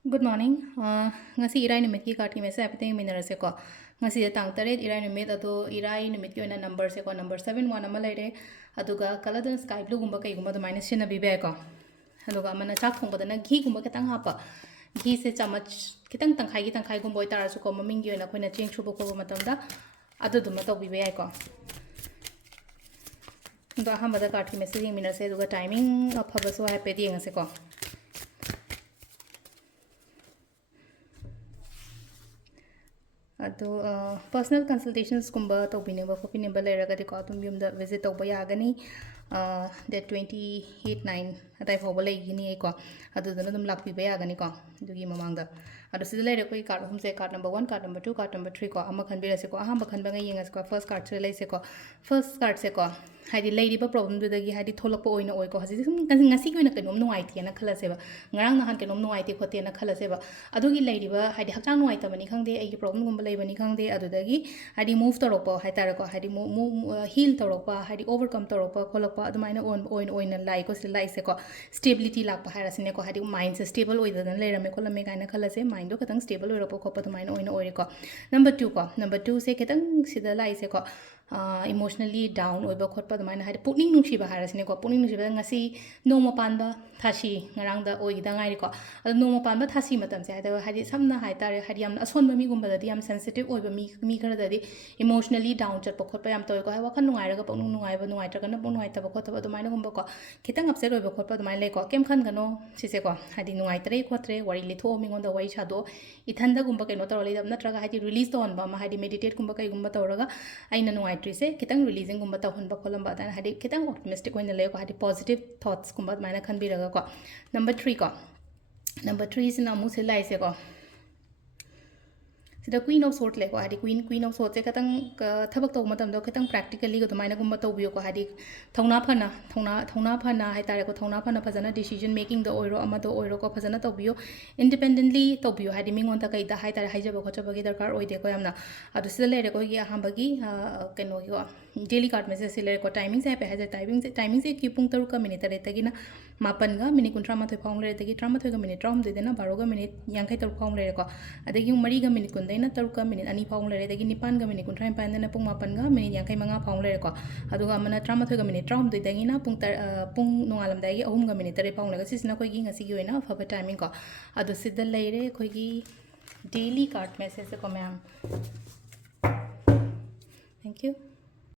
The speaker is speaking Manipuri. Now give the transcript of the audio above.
Good morning. Ngasi irai numit ki kati mesa apiteng minera se ko. Ngasi tang taret irai numit ado irai numit ki oina number se ko number 71 ama laire aduga kaladan sky blue gumba kai gumba minus sina bibe ko. Aduga mana chak thong badana ghi gumba ketang hapa. Ghi se chamach kitang tangkhai gumba itara su ko maming gi oina koina cheng chubo ko matam da adu duma to bibe ai ko. Ndo hamba da kati mesa yeng minera se aduga timing apha so happy di ngase ko. ಅದು ಪರ್ಸನಲ್ ಕನ್ಸಲ್ಟೇಷನ್ಸ್ಗುಂಬ ತಗೋಬಿನಿಂಬ ಖೋಪಿನಿಂಬ ಲೈರಗದಿಕೋ ಅದುಂ ಯುಮ್ದ ವಿಸಿಟ್ ತಗೋಬ ಯಾಗನಿ ꯗꯦꯠ 28/9 ꯑꯗꯥꯏ ꯐꯥꯎꯕ ꯂꯩꯒꯅꯤ ꯑꯩꯀꯣ ꯑꯗꯨꯗꯨꯅ ꯑꯗꯨꯝ ꯂꯥꯛꯄꯤꯕ ꯌꯥꯒꯅꯤꯀꯣ ꯑꯗꯨꯒꯤ ꯃꯃꯥꯡꯗ ꯑꯗꯣ ꯁꯤꯗ ꯂꯩꯔꯦ ꯑꯩꯈꯣꯏ ꯀꯥꯔꯠ ꯑꯍꯨꯝꯁꯦ card number 1 card number 2 card number 3 ꯀꯣ ꯑꯃ ꯈꯟꯕꯤꯔꯁꯦꯀꯣ ꯑꯍꯥꯟꯕ ꯈꯟꯕꯉꯩ ꯌꯦꯡꯉꯁꯤꯀꯣ ꯐꯔꯁ ꯀꯥꯔꯠꯁꯦ ꯂꯩꯁꯦꯀꯣ ꯐꯔꯁ ꯀꯥꯔꯠꯁꯦꯀꯣ ꯍꯥꯏꯗꯤ ꯂꯩꯔꯤꯕ ꯄ꯭ꯔꯣꯕ꯭ꯂꯦꯝꯗꯨꯗꯒꯤ ꯍꯥꯏꯗꯤ ꯊꯣꯛꯂꯛꯄ ꯑꯣꯏꯅ ꯑꯣꯏꯀꯣ ꯍꯧꯖꯤꯛ ꯁꯨꯝ ꯉꯁꯤꯒꯤ ꯑꯣꯏꯅ ꯀꯩꯅꯣꯝ ꯅꯨꯡꯉꯥꯏꯇꯦꯅ ꯈꯜꯂꯁꯦꯕ ꯉꯔꯥꯡ ꯅꯍꯥꯟ ꯀꯩꯅꯣꯝ ꯅꯨꯡꯉꯥꯏꯇꯦ ꯈꯣꯠꯇꯦꯅ ꯈꯜꯂꯁꯦꯕ ꯑꯗꯨꯒꯤ ꯂꯩꯔꯤꯕ ꯍꯥꯏꯗꯤ ꯍꯛꯆꯥꯡ ꯅꯨꯡꯉꯥꯏꯇꯕꯅꯤ ꯈꯪꯗꯦ ꯑꯩꯒꯤ ꯄ꯭ꯔꯣꯕ꯭ꯂꯦꯝꯒꯨꯝꯕ ꯂꯩꯕꯅꯤ ꯈꯪꯗꯦ ꯑꯗꯨꯗꯒꯤ ꯍꯥꯏꯗꯤ ꯃꯨꯚ ꯇꯧꯔꯛꯄ ꯍꯥꯏꯇꯥꯔꯦꯀꯣ ꯍꯥꯏꯗꯤ ꯍീൽ ꯇꯧꯔꯛꯄ ꯍꯥꯏꯗꯤ ꯑꯣꯚꯔꯀꯝ ꯇꯧꯔꯛꯄ ꯈꯣꯠꯂꯛꯄ ꯑꯗꯨꯃꯥꯏꯅ ꯑꯣꯏꯅ ꯂꯥꯛꯏꯀꯣ ꯁꯤꯗ ꯂꯥꯛꯏꯁꯦꯀꯣ ꯁ꯭ꯇꯦꯕꯤꯂꯤꯇꯤ ꯂꯥꯛꯄ ꯍꯥꯏꯔꯁꯤꯅꯦꯀꯣ ꯍꯥꯏꯗꯤ ꯃꯥꯏꯟꯁꯦ ꯁ꯭ꯇꯦꯕꯜ ꯑꯣꯏꯗꯗꯅ ꯂꯩꯔꯝꯃꯦ ꯈꯣꯠꯂꯝꯃꯦ ꯀꯥꯏꯅ ꯈꯜꯂꯁꯦ ꯃꯥꯏꯟꯗꯣ ꯈꯤꯇꯪ ꯁ꯭ꯇꯦꯕꯜ ꯑꯣꯏꯔꯛꯄ ꯈꯣꯠꯄ ꯑꯗꯨꯃꯥꯏꯅ ꯑꯣꯏꯔꯦꯀꯣ ꯅꯝꯕꯔ 2 ꯀꯣ ꯅꯝꯕꯔ 2 ꯁꯦ ꯈꯤꯇꯪ ꯁꯤꯗ ꯂꯥꯛꯏꯁꯦꯀꯣ ꯏꯃꯣꯁꯅꯦꯜꯂꯤ ꯗꯥꯎꯟ ꯑꯣꯏꯕ ꯈꯣꯠꯄ ꯑꯗꯨꯃꯥꯏꯅ ꯍꯥꯏꯗꯤ ꯄꯨꯛꯅꯤꯡ ꯅꯨꯡꯁꯤꯕ ꯍꯥꯏꯔꯁꯤꯅꯦꯀꯣ ꯄꯨꯛꯅꯤꯡ ꯅꯨꯡꯁꯤꯕꯗ ꯉꯁꯤ ꯅꯣꯡꯃ ꯄꯥꯟꯕ ꯊꯥꯁꯤ ꯉꯔꯥꯡꯗ ꯑꯣꯏꯒꯤꯗ ꯉꯥꯏꯔꯤꯀꯣ ꯑꯗꯣ ꯅꯣꯡꯃ ꯄꯥꯟꯕ ꯊꯥꯁꯤ ꯃꯇꯝꯁꯦ ꯍꯥꯏꯗꯤ ꯁꯝꯅ ꯍꯥꯏꯇꯥꯔꯦ ꯍꯥꯏꯗꯤ ꯌꯥꯝꯅ ꯑꯁꯣꯟꯕ ꯃꯤꯒꯨꯝꯕꯗꯗꯤ ꯌꯥꯝ ꯁꯦꯟꯁꯤꯇꯤቭ ꯑꯣꯏꯕ ꯃꯤ ꯈꯔꯗꯗꯤ ꯏꯃꯣꯁꯅꯦꯜꯂꯤ ꯗꯥꯎꯟ ꯆꯠꯄ ꯈꯣꯠꯄ ꯌꯥꯝ ꯇꯧꯋꯦꯀꯣ ꯍꯥꯏ ꯋꯥꯈꯜ ꯅꯨꯡꯉꯥꯏꯔꯒ ꯄꯨꯛꯅꯤꯡ ꯅꯨꯡꯉꯥꯏꯕ ꯅꯨꯡꯉꯥꯏꯇ꯭ꯔꯒꯅ ꯄꯨꯛ ꯅꯨꯡꯉꯥꯏꯇꯕ ꯈꯣꯠꯇꯕ ꯑꯗꯨꯃꯥꯏꯅꯒꯨꯝꯕꯀꯣ ꯈꯤꯇꯪ ꯑꯞꯁꯦꯠ ꯑꯣꯏꯕ ꯈꯣꯠꯄ ꯑꯗꯨꯃꯥꯏꯅ ꯂꯩꯀꯣ ꯀꯩꯝ ꯈꯟꯒꯅꯣ ꯁꯤꯁꯦꯀꯣ ꯍꯥꯏꯗꯤ ꯅꯨꯡꯉꯥꯏꯇ꯭ꯔꯦ ꯈꯣꯠꯇ꯭ꯔꯦ ꯋꯥꯔꯤ ꯂꯤꯊꯣꯛꯑꯣ ꯃꯤꯉꯣꯟꯗ ꯋꯥꯔꯤ ꯁꯥꯗꯣꯛꯑꯣ ꯏꯊꯟꯗꯒꯨꯝꯕ ꯀꯩꯅꯣ ꯇꯧꯔ ꯂꯩꯗꯕ ꯅꯠꯇ꯭ꯔꯒ ꯍꯥꯏꯗꯤ ꯔꯤꯂꯤꯁ ꯇꯧꯍꯟꯕ ꯑꯃ ꯍꯥꯏꯗꯤ ꯃꯦꯗꯤꯇꯦꯠꯀꯨꯝꯕ ꯀꯩꯒꯨꯝꯕ ꯇꯧꯔꯒ ꯑꯩꯅ ꯅꯨꯡꯉꯥꯏꯇ꯭ꯔꯤꯁꯦ ꯈꯤꯇꯪ ꯔꯤꯂꯤꯖꯤꯡꯒꯨꯝꯕ ꯇꯧꯍꯟꯕ ꯈꯣꯠꯂꯝꯕ ꯑꯗꯨꯃꯥꯏꯅ ꯍꯥꯏꯗꯤ ꯈꯤꯇꯪ ꯑꯣꯞꯇꯤꯃꯤꯁꯇꯤꯛ ꯑꯣꯏꯅ ꯂꯩꯌꯣꯀꯣ ꯍꯥꯏꯗꯤ ꯄꯣꯖꯤꯇꯤቭ ꯊꯣꯠꯁꯀꯨꯝꯕ ꯑꯗꯨꯃꯥꯏꯅ ꯈꯟꯕꯤꯔꯒꯀꯣ ꯅꯝꯕꯔ 3 ꯀꯣ ꯅꯝꯕꯔ 3 ꯁꯤꯅ ꯑꯃꯨꯛ ꯁꯤ ꯂꯥꯛꯏꯁꯦꯀꯣ ꯁꯤꯗ ꯀ꯭ꯋꯤꯟ ꯑꯣꯐ ꯁꯣꯔꯠ ꯂꯩꯀꯣ ꯍꯥꯏꯗꯤ ꯀ꯭ꯋꯤꯟ ꯑꯣꯐ ꯁꯣꯔꯠꯁꯦ ꯈꯤꯇꯪ ꯊꯕꯛ ꯇꯧꯕ ꯃꯇꯝꯗ ꯈꯤꯇꯪ ꯄ꯭ꯔꯦꯛꯇꯤꯀꯦꯜꯂꯤ ꯑꯗꯨꯃꯥꯏꯅꯒꯨꯝꯕ ꯇꯧꯕꯤꯌꯨꯀꯣ ꯍꯥꯏꯗꯤ ꯊꯧꯅꯥ ꯐꯅ ꯍꯥꯏꯇꯥꯔꯦꯀꯣ ꯊꯧꯅꯥ ꯐꯅ ꯐꯖꯅ ꯗꯤꯁꯤꯖꯟ ꯃꯦꯀꯤꯡꯗ ꯑꯣꯏꯔꯣ ꯑꯃꯗ ꯑꯣꯏꯔꯣꯀꯣ ꯐꯖꯅ ꯇꯧꯕꯤꯌꯨ ꯏꯟꯗꯤꯄꯦꯟꯗꯦꯟꯠꯂꯤ ꯇꯧꯕꯤꯌꯨ ꯍꯥꯏꯗꯤ ꯃꯤꯉꯣꯟꯗ ꯀꯩꯗ ꯍꯥꯏꯇꯥꯔꯦ ꯍꯥꯏꯖꯕ ꯈꯣꯠꯆꯕꯒꯤ ꯗꯔꯀꯥꯔ ꯑꯣꯏꯗꯦꯀꯣ ꯌꯥꯝꯅ ꯑꯗꯣ ꯁꯤꯗ ꯂꯩꯔꯦꯀꯣ ꯑꯩꯒꯤ ꯑꯍꯥꯟꯕꯒꯤ ꯀꯩꯅꯣꯒꯤꯀꯣ ꯗꯦꯂꯤ ꯀꯥꯔꯠ ꯃꯦꯁꯦꯖꯁꯤ ꯂꯩꯔꯦꯀꯣ ꯇꯥꯏꯃꯤꯡꯁꯦ ꯍꯥꯏꯐꯦꯠ ꯍꯥꯏꯖꯔꯦ ꯇꯥꯏꯃꯤꯡꯁꯦ ꯄꯨꯡ 6:03 ꯃꯥꯄꯟꯒ ꯃꯤꯅꯤꯠ kuntra ꯐꯥꯎ ꯂꯩꯔꯦ ꯑꯗꯒꯤ 13ꯒ ꯃꯤꯅꯤꯠ 13 12ꯒ ꯃꯤꯅꯤꯠ 53 ꯐꯥꯎ ꯂꯩꯔꯦꯀꯣ ꯑꯗꯒꯤ 3ꯒ ꯃꯤꯅꯤꯠ 20 3ꯒ ꯃꯤꯅꯤꯠ 2 ꯐꯥꯎ ꯂꯩꯔꯦ ꯑꯗꯒꯤ 9ꯒ ꯃꯤꯅꯤꯠ 39 ꯄꯨꯡ 8ꯒ ꯃꯤꯅꯤꯠ 55 ꯐꯥꯎ ꯂꯩꯔꯦꯀꯣ ꯑꯗꯨꯒ ꯑꯃꯅ 13ꯒ ꯃꯤꯅꯤꯠ 13 ꯄꯨꯡ ꯅꯣꯡꯉꯥꯜꯂꯝꯗꯥꯏꯒꯤ 3ꯒ ꯃꯤꯅꯤꯠ 3 ꯐꯥꯎ ꯂꯩꯔꯒ ꯁꯤꯁꯤꯅ ꯑꯩꯈꯣꯏꯒꯤ ꯉꯁꯤꯒꯤ ꯑꯣꯏꯅ ꯑꯐꯕ ꯇꯥꯏꯃꯤꯡ ꯀꯣ ꯑꯗꯣ ꯁꯤꯗ ꯂꯩꯔꯦ ꯑꯩꯈꯣꯏꯒꯤ ꯗꯦꯂꯤ ꯀꯥꯔꯠ ꯃꯦꯁꯦꯖꯁꯦꯀꯣ ꯃꯌꯥꯝ ꯊꯦꯡꯛ ꯌꯨ